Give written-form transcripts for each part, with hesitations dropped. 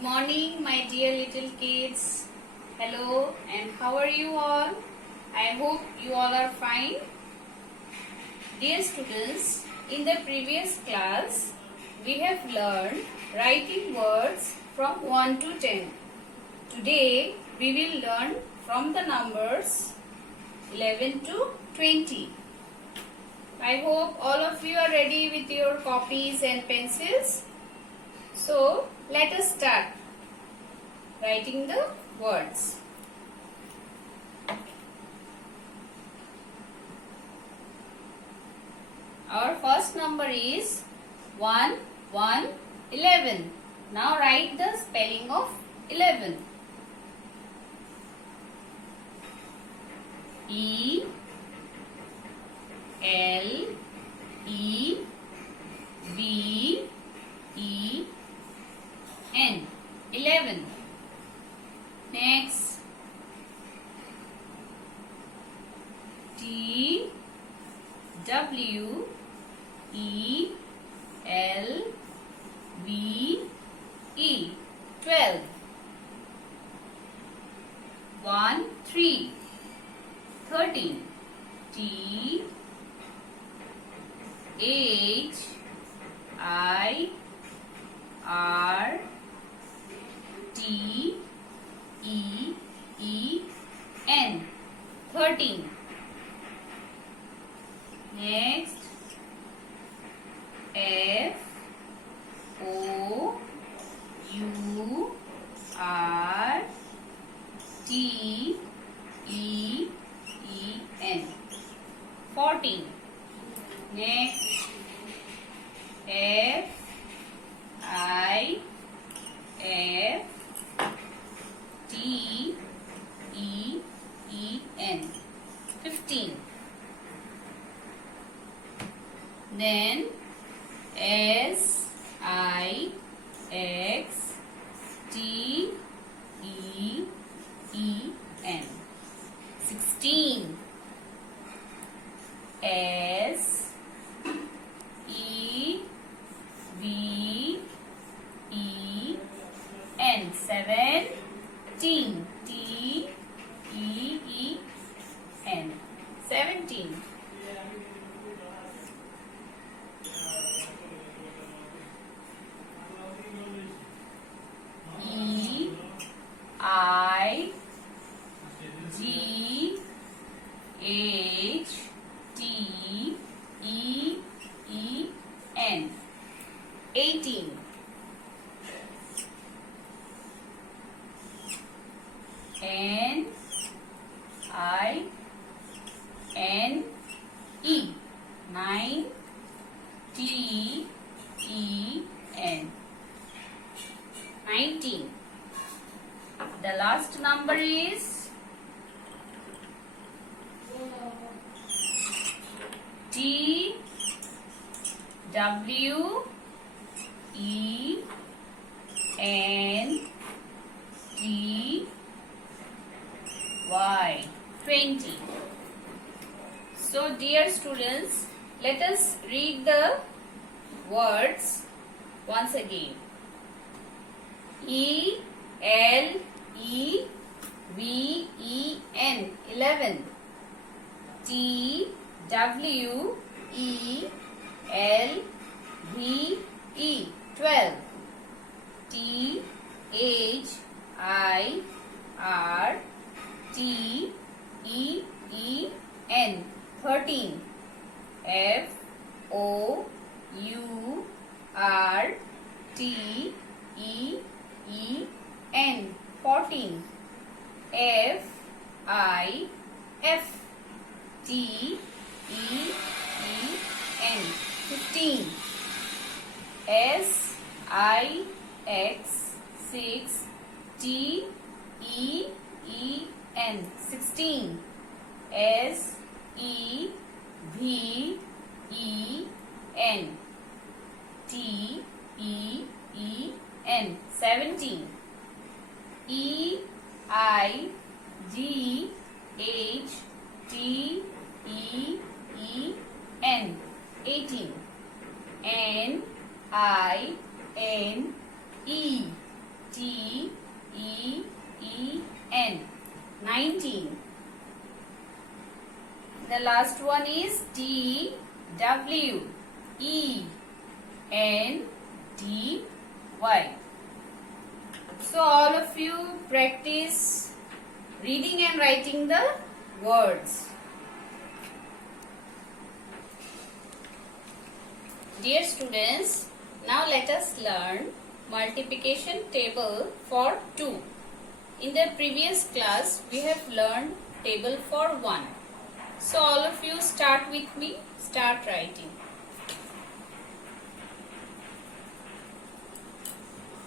Good morning, my dear little kids. Hello, and how are you all? I hope you all are fine. Dear students, in the previous class, we have learned writing words from 1 to 10. Today, we will learn from the numbers 11 to 20. I hope all of you are ready with your copies and pencils. So, let us start writing the words. Our first number is 1, 1, 11. Now write the spelling of 11. E L E V E N 11. Next, T W E L V E 12. 1 3 13. T H I R T E E N 13. Next, F O U R T E E N 14. Next, F I F T E E N 15. Then S I X T E E N 16. S E V E N 17. T E E N 17. E I G H T E E N 18. N I N E 9. T E N 19. The last number is T W E N T Y 20. So, dear students, let us read the words once again. E L E V E N 11. T W E L V E 12. T H I R T E E N 13. F O U R T E E N 14. F I F T E E N 15. S I X 6 T E E N 16. S E V E N T E E N 17. E I G H T E E N 18. N I N E T T-E-E-N. 19. The last one is T-W-E-N-D-Y. So all of you practice reading and writing the words. Dear students, now let us learn multiplication table for 2. In the previous class, we have learned table for 1. So all of you start with me, start writing.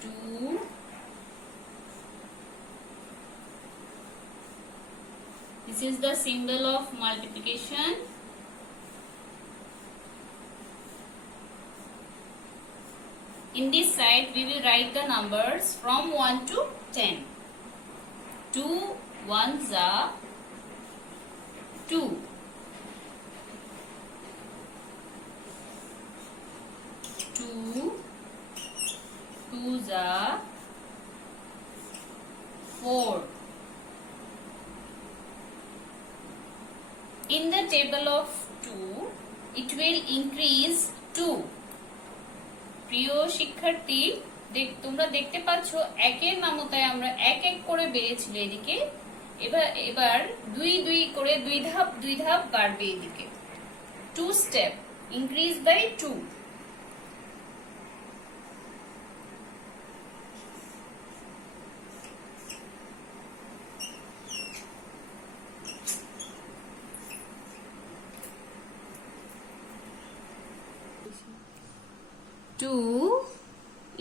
2. This is the symbol of multiplication. In this side, we will write the numbers from 1 to 10. 2 ones are 2. 2 twos are 4. In the table of 2, it will increase 2. প্রিয় শিক্ষার্থী, তোমরা দেখতে পাচ্ছ একের নামতায় আমরা এক এক করে বেড়েছিল এদিকে, এবার দুই দুই করে দুই ধাপ বাড়বে এদিকে। 2 step increase by 2। Two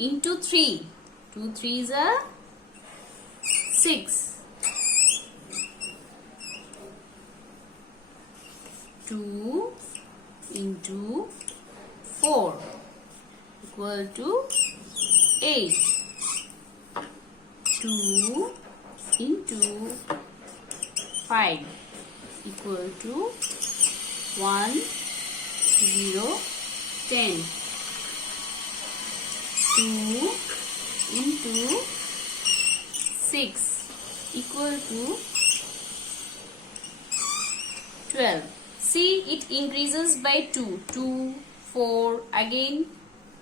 into 3. 2 threes are 6. 2 into 4 equal to 8. 2 into 5 equal to 1, 0, 10. 2 into 6 equal to 12. See, it increases by 2. 2, 4, again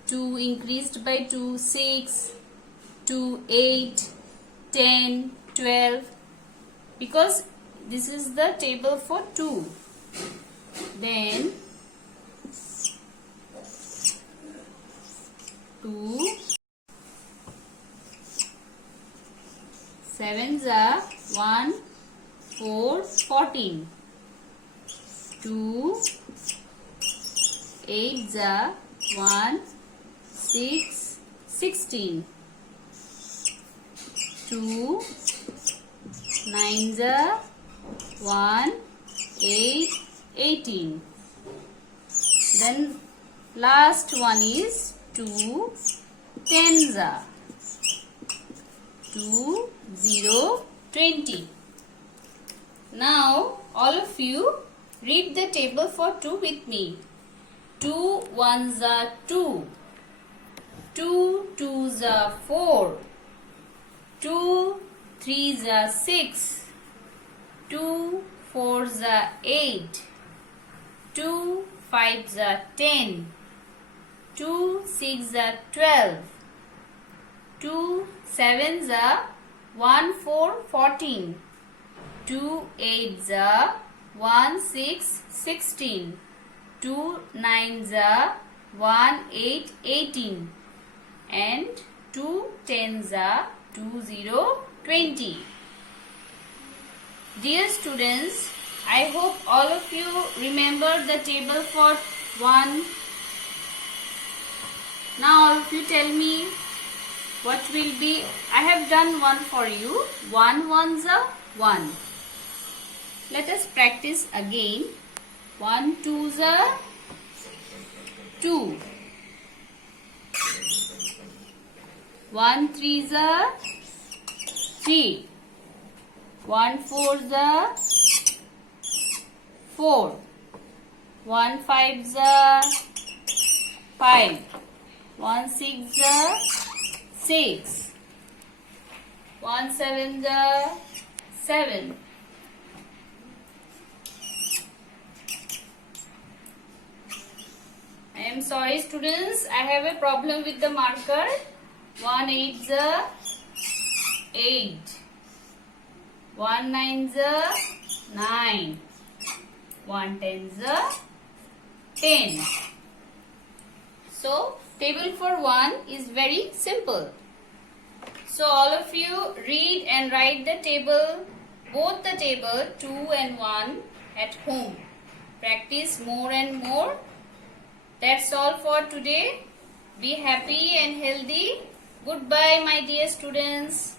2 increased by 2, 6, 2, 8, 10, 12. Because this is the table for 2. Then 2 sevens are 1, 4, 14. 2 eights are 1, 6, 16. 2 nines are 1, 8, 18. Then last one is 2 tens are 2, 0, 20. Now all of you read the table for 2 with me. 2 ones are 2. 2 twos are 4. 2 threes are 6. 2 fours are 8. 2 fives are 10. 2 6 are 12. 2 sevens are 1, 4, 14. 2 eights are 1, 6, 16. 2 nines are 1, 8, 18. And 2 tens are 2, 0, 20. Dear students, I hope all of you remember the table for 1. Now all of you tell me what will be. I have done 1 for you. 1 ones are 1. Let us practice again. 1 twos are 2. 1 threes are 3. 1 fours are 4. 1 fives are 5. 1 6 are 6. 1 7 the 7. I am sorry students, I have a problem with the marker. 1 8 the 8. 1 9 the 9. 1 10 the 10. So table for 1 is very simple. So all of you read and write the table, both the table 2 and 1 at home. Practice more and more. That's all for today. Be happy and healthy. Goodbye my dear students.